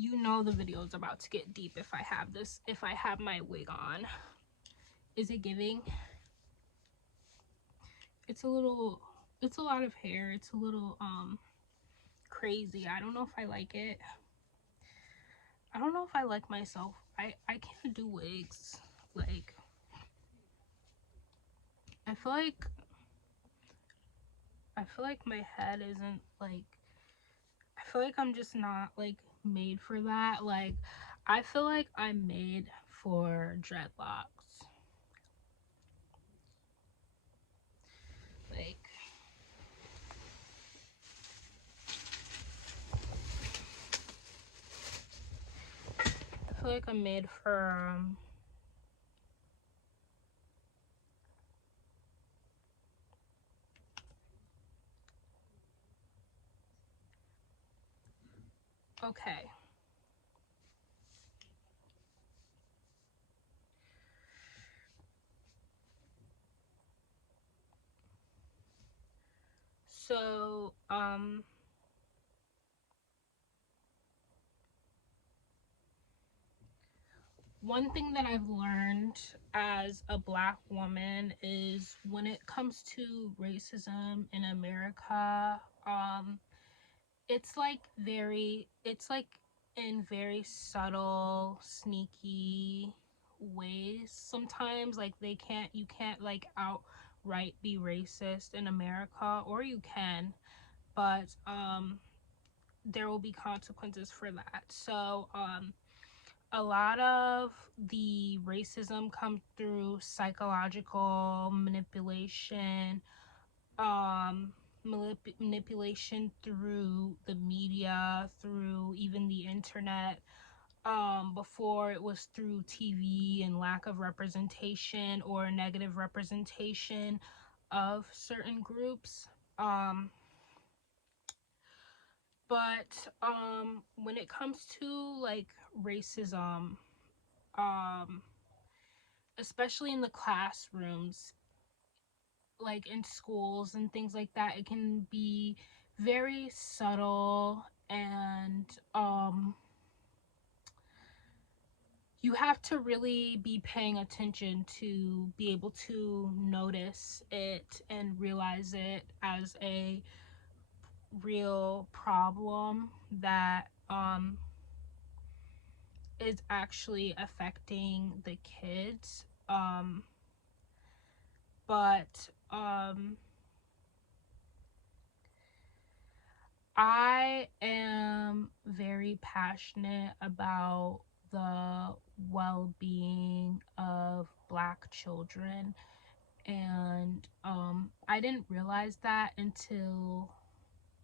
you know the video is about to get deep if I have my wig on. Is it giving? It's a lot of hair. It's a little crazy. I don't know if I like it. I don't know if I like myself. I can't do wigs. Like, I feel like my head isn't like, I feel like I'm just not like made for that. Like, I feel like I'm made for dreadlocks. Like, I feel like I'm made for okay. So, one thing that I've learned as a Black woman is when it comes to racism in America, it's like in very subtle, sneaky ways. Sometimes, like, you can't like outright be racist in America, or you can, but there will be consequences for that. So a lot of the racism comes through psychological manipulation, um manipulation through the media, through even the internet. Before it was through TV and lack of representation or negative representation of certain groups. um but when it comes to like racism, um especially in the classrooms, like in schools and things like that, it can be very subtle, and you have to really be paying attention to be able to notice it and realize it as a real problem that is actually affecting the kids. But I am very passionate about the well-being of Black children, and I didn't realize that until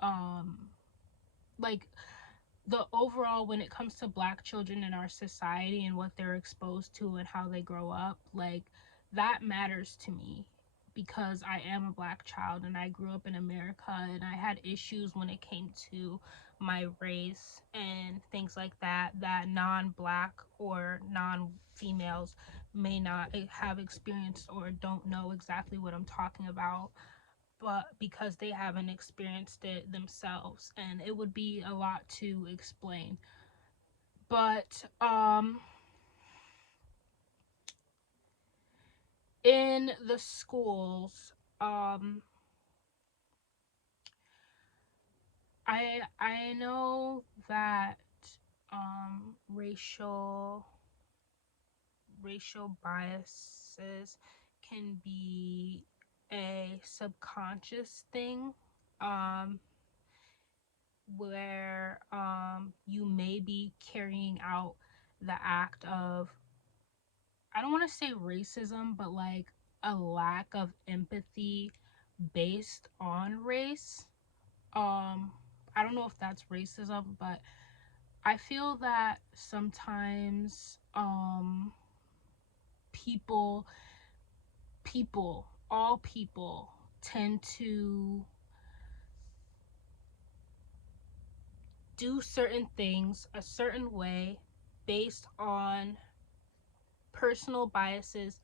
um like the overall, when it comes to Black children in our society and what they're exposed to and how they grow up, like, that matters to me, because I am a Black child and I grew up in America, and I had issues when it came to my race and things like that, that non-Black or non-females may not have experienced or don't know exactly what I'm talking about, but because they haven't experienced it themselves, and it would be a lot to explain. But in the schools, I know that racial biases can be a subconscious thing, um where you may be carrying out the act of, I don't want to say racism, but like a lack of empathy based on race. I don't know if that's racism, but I feel that sometimes people all people tend to do certain things a certain way based on personal biases,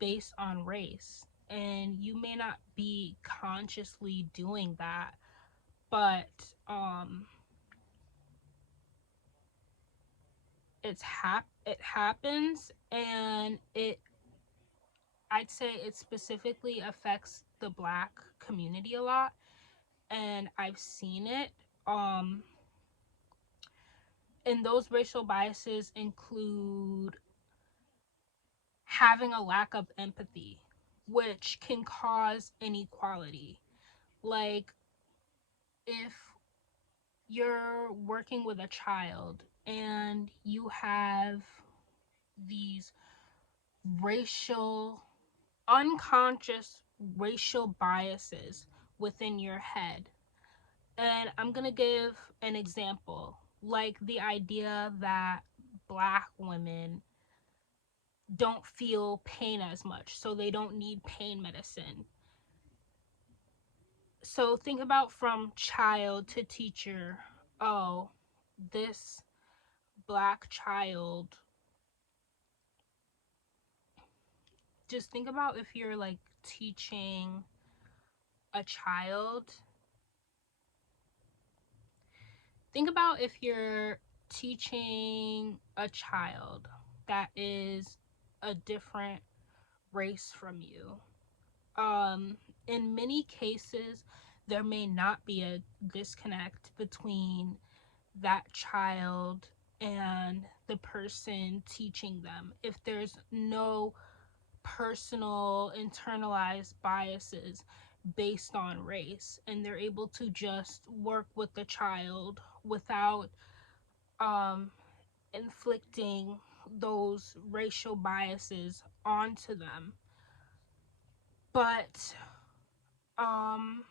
based on race. And you may not be consciously doing that, but it happens, and I'd say it specifically affects the Black community a lot, and I've seen it. Um, and those racial biases include having a lack of empathy, which can cause inequality. Like, if you're working with a child and you have these racial, unconscious racial biases within your head. And I'm going to give an example, like the idea that Black women don't feel pain as much, so they don't need pain medicine. So think about from child to teacher. Oh, this Black child. Just think about if you're like teaching a child. Think about if you're teaching a child that is a different race from you. In many cases, there may not be a disconnect between that child and the person teaching them if there's no personal internalized biases based on race, and they're able to just work with the child without um, inflicting those racial biases onto them. But um,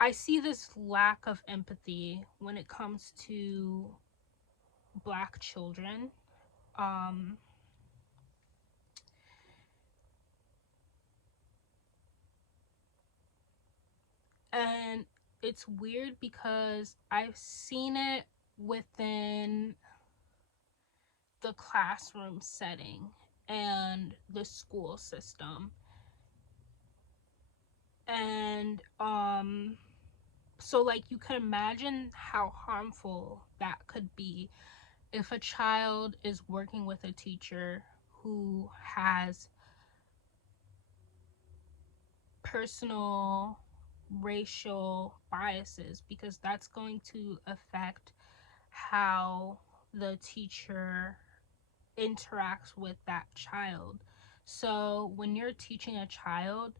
I see this lack of empathy when it comes to Black children. Um, and it's weird because I've seen it within the classroom setting and the school system. And so like you can imagine how harmful that could be if a child is working with a teacher who has personal racial biases, because that's going to affect how the teacher interacts with that child. So when you're teaching a child,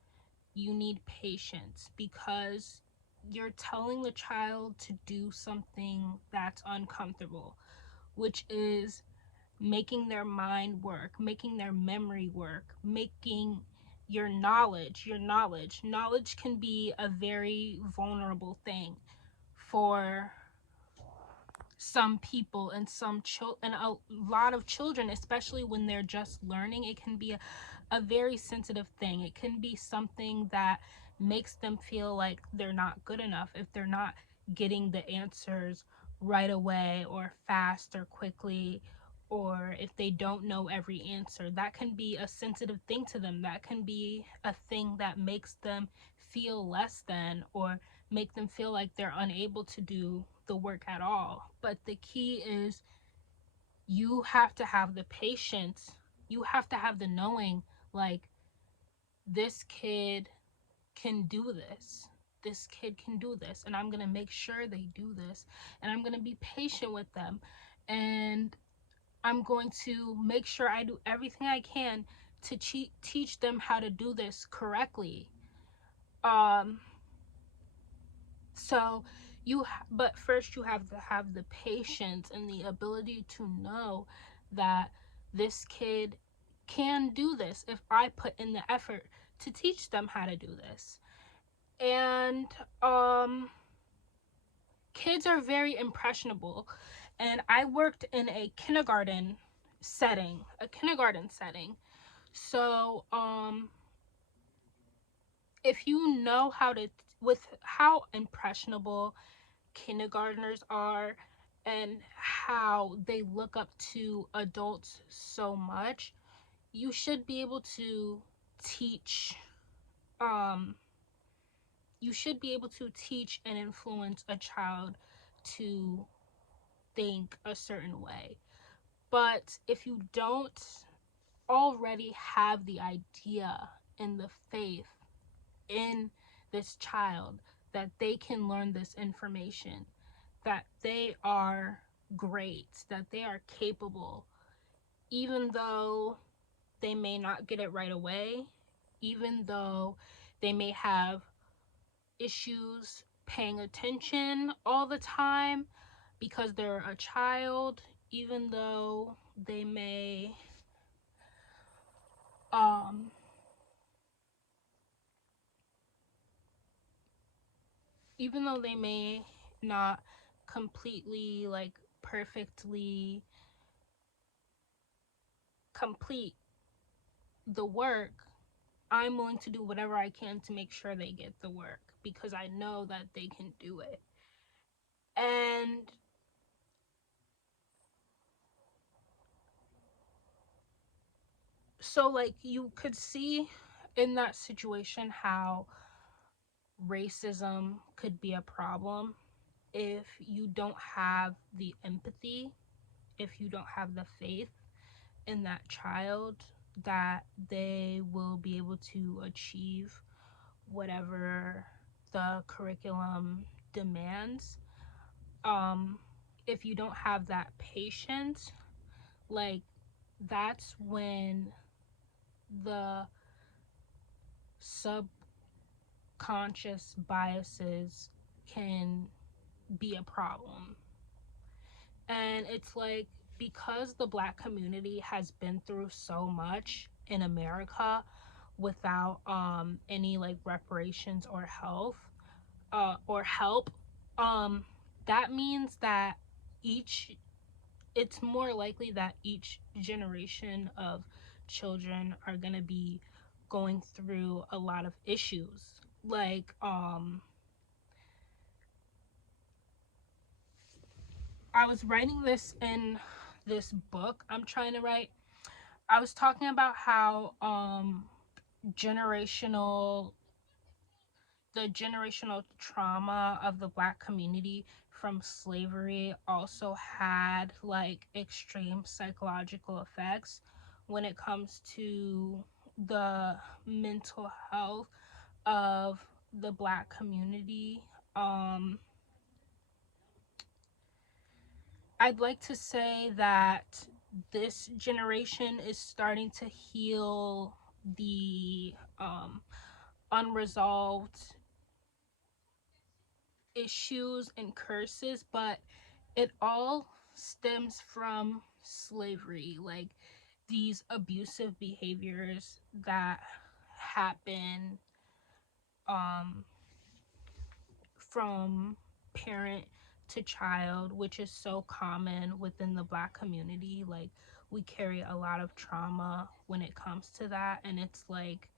you need patience because you're telling the child to do something that's uncomfortable, which is making their mind work, making their memory work, making knowledge can be a very vulnerable thing for some people and and a lot of children, especially when they're just learning. It can be a very sensitive thing. It can be something that makes them feel like they're not good enough if they're not getting the answers right away or fast or quickly, or if they don't know every answer. That can be a sensitive thing to them. That can be a thing that makes them feel less than, or make them feel like they're unable to do the work at all. But the key is you have to have the patience. You have to have the knowing, like, this kid can do this. This kid can do this. And I'm going to make sure they do this. And I'm going to be patient with them. And I'm going to make sure I do everything I can to teach them how to do this correctly. Um, So but first you have to have the patience and the ability to know that this kid can do this if I put in the effort to teach them how to do this. And kids are very impressionable, and I worked in a kindergarten setting. So if you know with how impressionable kindergartners are and how they look up to adults so much, you should be able to teach um you should be able to teach and influence a child to think a certain way. But if you don't already have the idea and the faith in this child that they can learn this information, that they are great, that they are capable, even though they may not get it right away, even though they may have issues paying attention all the time because they're a child, even though they may um even though they may not completely like perfectly complete the work, I'm willing to do whatever I can to make sure they get the work because I know that they can do it. And so like you could see in that situation how racism could be a problem if you don't have the empathy, if you don't have the faith in that child that they will be able to achieve whatever the curriculum demands. Um, if you don't have that patience, like that's when the subconscious biases can be a problem. And it's like because the Black community has been through so much in America without any like reparations or help, um that means that each it's more likely that each generation of children are going to be going through a lot of issues. Like I was writing this in this book I'm trying to write. I was talking about how generational the generational trauma of the Black community from slavery also had like extreme psychological effects when it comes to the mental health of the Black community. um I'd like to say that this generation is starting to heal the unresolved issues and curses, but it all stems from slavery, like these abusive behaviors that happen um, from parent to child, which is so common within the Black community. Like we carry a lot of trauma when it comes to that, and it's like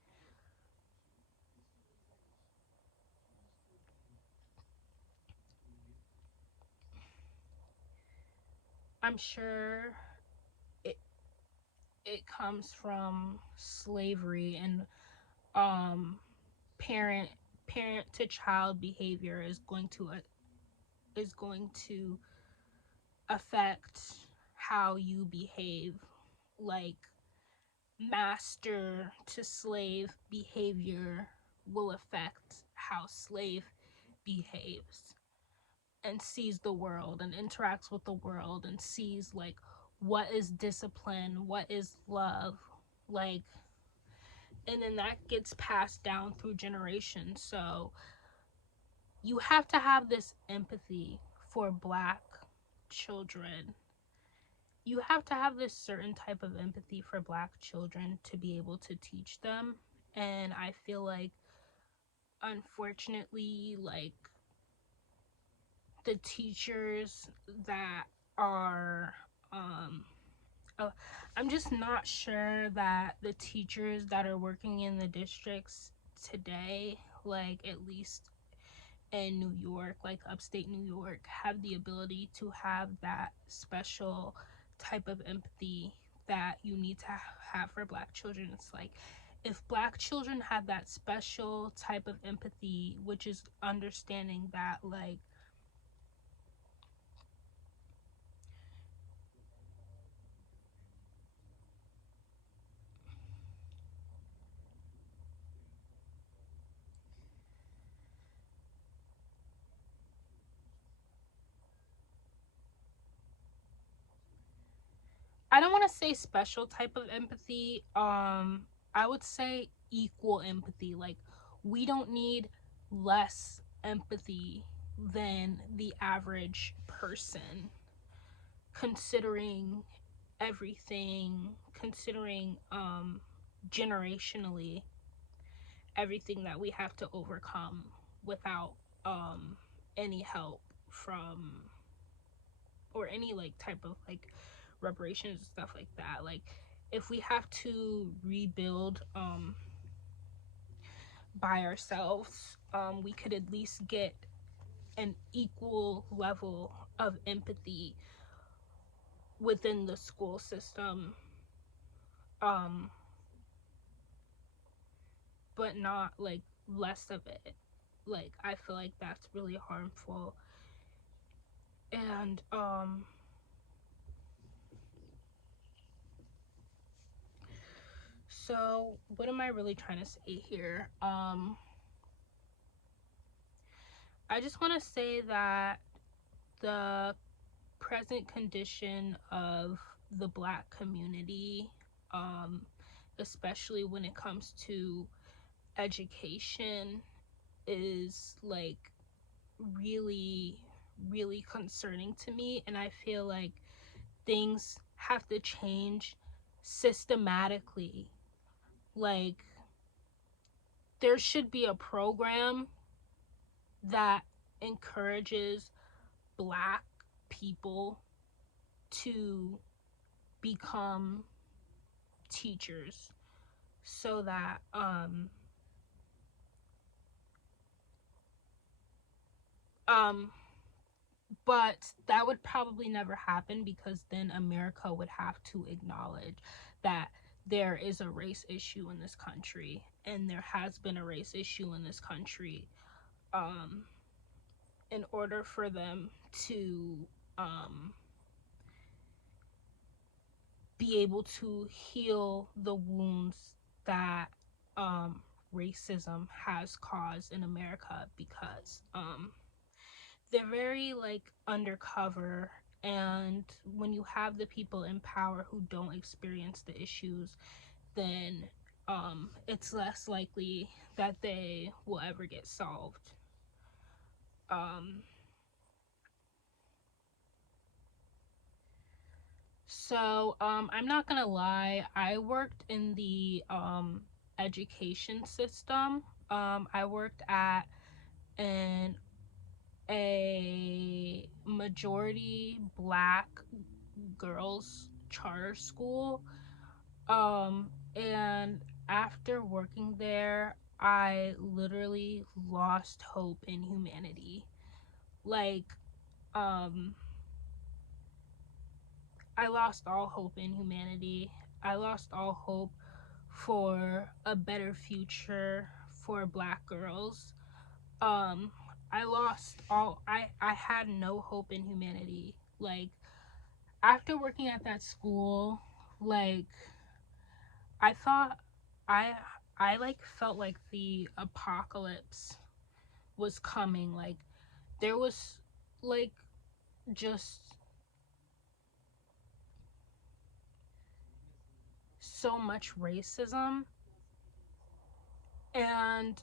I'm sure it it comes from slavery and um parent parent to child behavior is going to affect how you behave. Like master to slave behavior will affect how slave behaves and sees the world and interacts with the world and sees like what is discipline, what is love, like, and then that gets passed down through generations. So you have to have this empathy for Black children. You have to have this certain type of empathy for Black children to be able to teach them. And I feel like, unfortunately, like the teachers that are, uh, I'm just not sure that the teachers that are working in the districts today, like at least in New York, like upstate New York, have the ability to have that special type of empathy that you need to have for Black children. It's like if Black children had that special type of empathy, which is understanding that like don't want to say special type of empathy. I would say equal empathy. Like, we don't need less empathy than the average person, considering everything, considering generationally everything that we have to overcome without any help from, or any like type of like reparations and stuff like that. Like, if we have to rebuild by ourselves, we could at least get an equal level of empathy within the school system, um but not like less of it. Like, I feel like that's really harmful. And so what am I really trying to say here? I just want to say that the present condition of the Black community, um especially when it comes to education, is like really, really concerning to me. And I feel like things have to change systematically. Like, there should be a program that encourages Black people to become teachers, so that um but that would probably never happen, because then America would have to acknowledge that there is a race issue in this country, and there has been a race issue in this country, um, in order for them to um, be able to heal the wounds that racism has caused in America, because they're very like undercover, and when you have the people in power who don't experience the issues, then it's less likely that they will ever get solved. um I'm not gonna lie, I worked in the education system. I worked at an a majority Black girls charter school, and after working there, I literally lost hope in humanity. Like, um I lost all hope in humanity. I lost all hope for a better future for Black girls. um I had no hope in humanity. Like, after working at that school, like, I thought I I like felt like the apocalypse was coming. Like, there was like just so much racism, and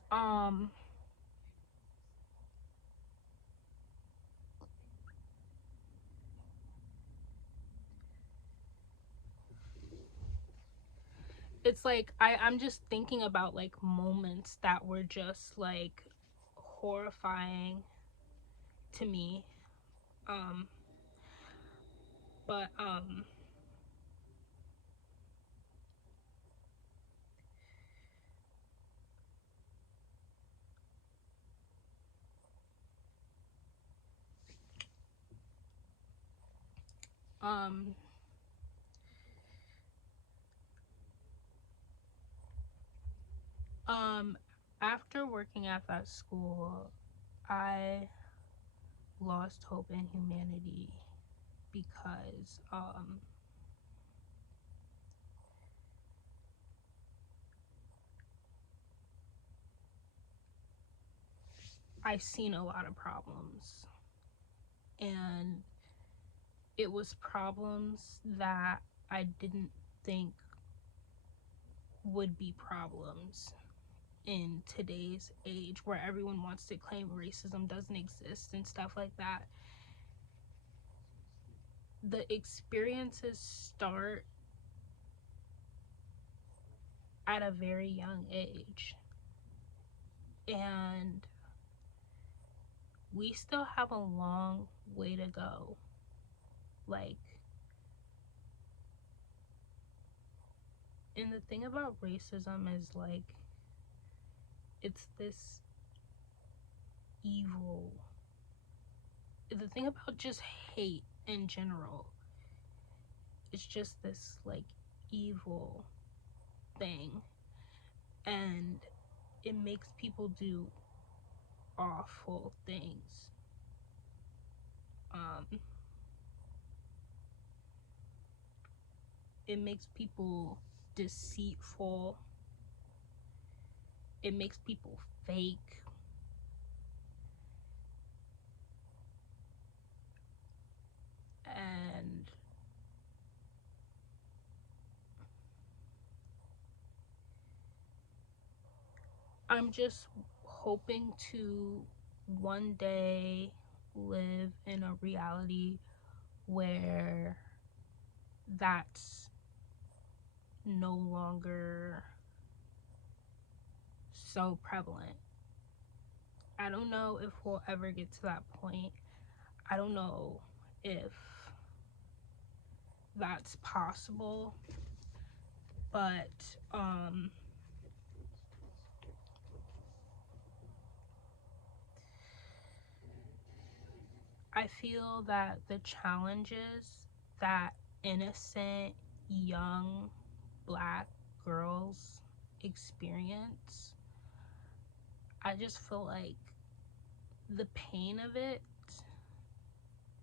it's like I'm just thinking about like moments that were just like horrifying to me. um but um um after working at that school, I lost hope in humanity, because I've seen a lot of problems, and it was problems that I didn't think would be problems in today's age where everyone wants to claim racism doesn't exist and stuff like that. The experiences start at a very young age, and we still have a long way to go. Like, and the thing about racism is, like, it's this evil. The thing about just hate in general, it's just this, like, evil thing. And it makes people do awful things. It makes people deceitful. It makes people fake. And I'm just hoping to one day live in a reality where that's no longer so prevalent. I don't know if we'll ever get to that point. I don't know if that's possible, but I feel that the challenges that innocent young black girls experience, I just feel like the pain of it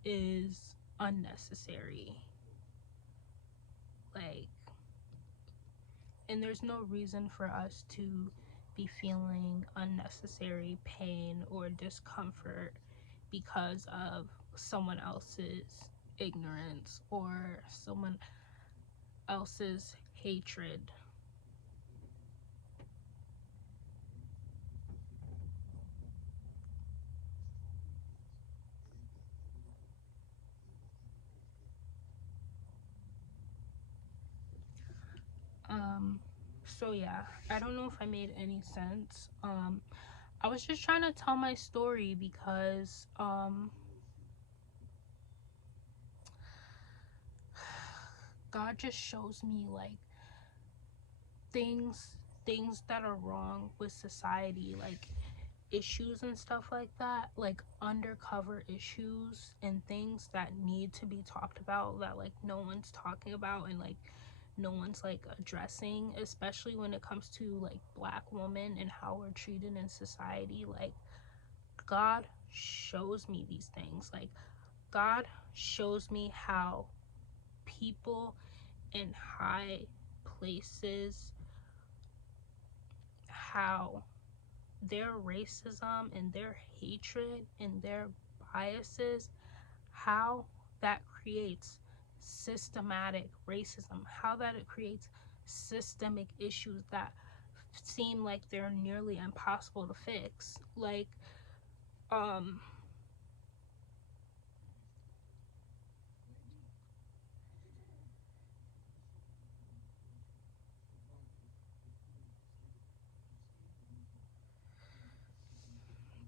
is unnecessary. Like, and there's no reason for us to be feeling unnecessary pain or discomfort because of someone else's ignorance or someone else's hatred. So yeah, I don't know if I made any sense. I was just trying to tell my story because God just shows me, like, things that are wrong with society, like issues and stuff like that, like undercover issues and things that need to be talked about that, like, no one's talking about and, like, no one's, like, addressing, especially when it comes to, like, black women and how we're treated in society. Like, God shows me these things. Like, God shows me how people in high places, how their racism and their hatred and their biases, how that creates systematic racism, how that it creates systemic issues that seem like they're nearly impossible to fix. Like,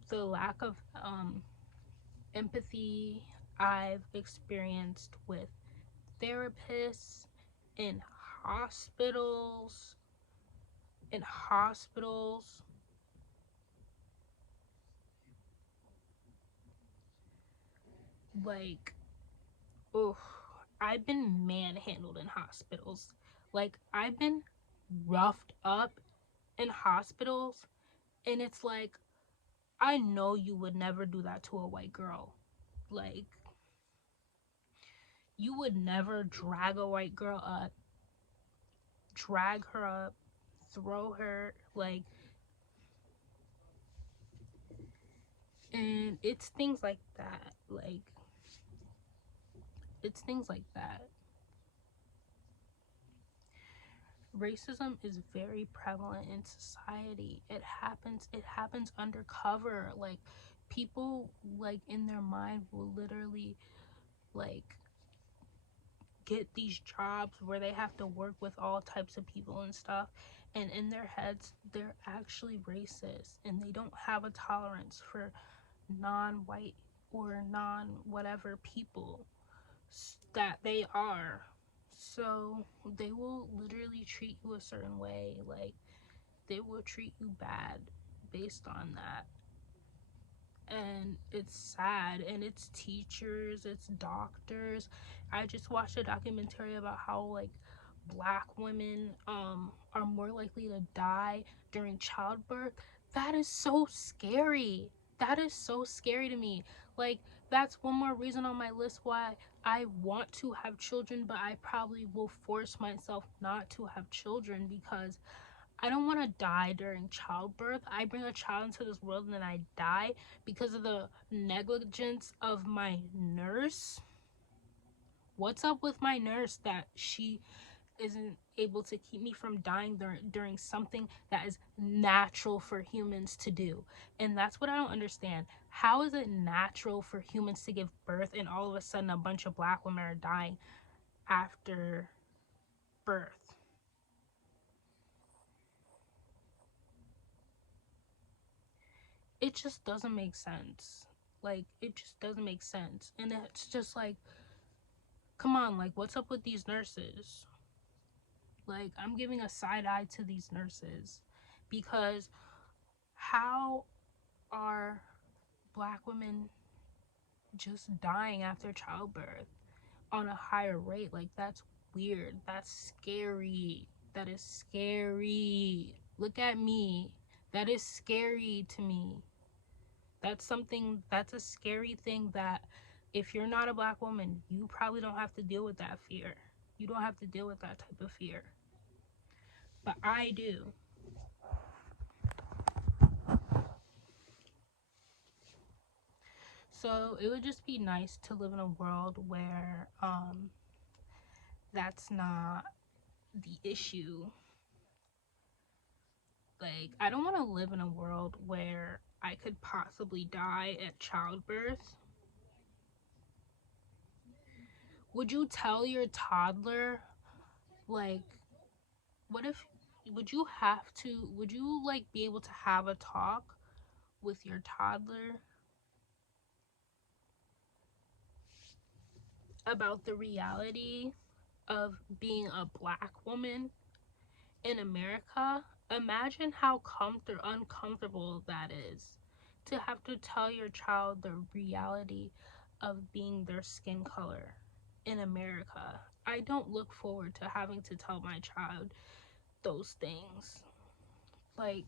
the lack of empathy I've experienced with therapists in hospitals, in hospitals, like, oh, I've been manhandled in hospitals. Like, I've been roughed up in hospitals, and it's like, I know you would never do that to a white girl. Like, you would never drag a white girl up, drag her up, throw her, like, and it's things like that. Like, it's things like that. racism is very prevalent in society. It happens undercover. Like, people, like, in their mind will literally, like, get these jobs where they have to work with all types of people and stuff, and in their heads they're actually racist, and they don't have a tolerance for non-white or non-whatever people that they are. So they will literally treat you a certain way. Like, they will treat you bad based on that. And it's sad. And it's teachers, it's doctors. I just watched a documentary about how, like, black women are more likely to die during childbirth. That is so scary. That is so scary to me. Like, that's one more reason on my list why I want to have children, but I probably will force myself not to have children, because I don't want to die during childbirth. I bring a child into this world and then I die because of the negligence of my nurse. What's up with my nurse that she isn't able to keep me from dying during something that is natural for humans to do? And that's what I don't understand. How is it natural for humans to give birth, and all of a sudden a bunch of black women are dying after birth? It just doesn't make sense. Like, it just doesn't make sense. And it's just like, come on, like, what's up with these nurses? Like, I'm giving a side eye to these nurses, because how are black women just dying after childbirth on a higher rate? Like, that's weird. That's scary. That is scary. Look at me. That is scary to me. That's a scary thing that, if you're not a black woman, you probably don't have to deal with that fear. You don't have to deal with that type of fear. But I do. So it would just be nice to live in a world where that's not the issue. Like, I don't want to live in a world where I could possibly die at childbirth. Would you tell your toddler, like, what if, would you, like, be able to have a talk with your toddler about the reality of being a black woman in America? Imagine how uncomfortable that is, to have to tell your child the reality of being their skin color in America. I don't look forward to having to tell my child those things. Like,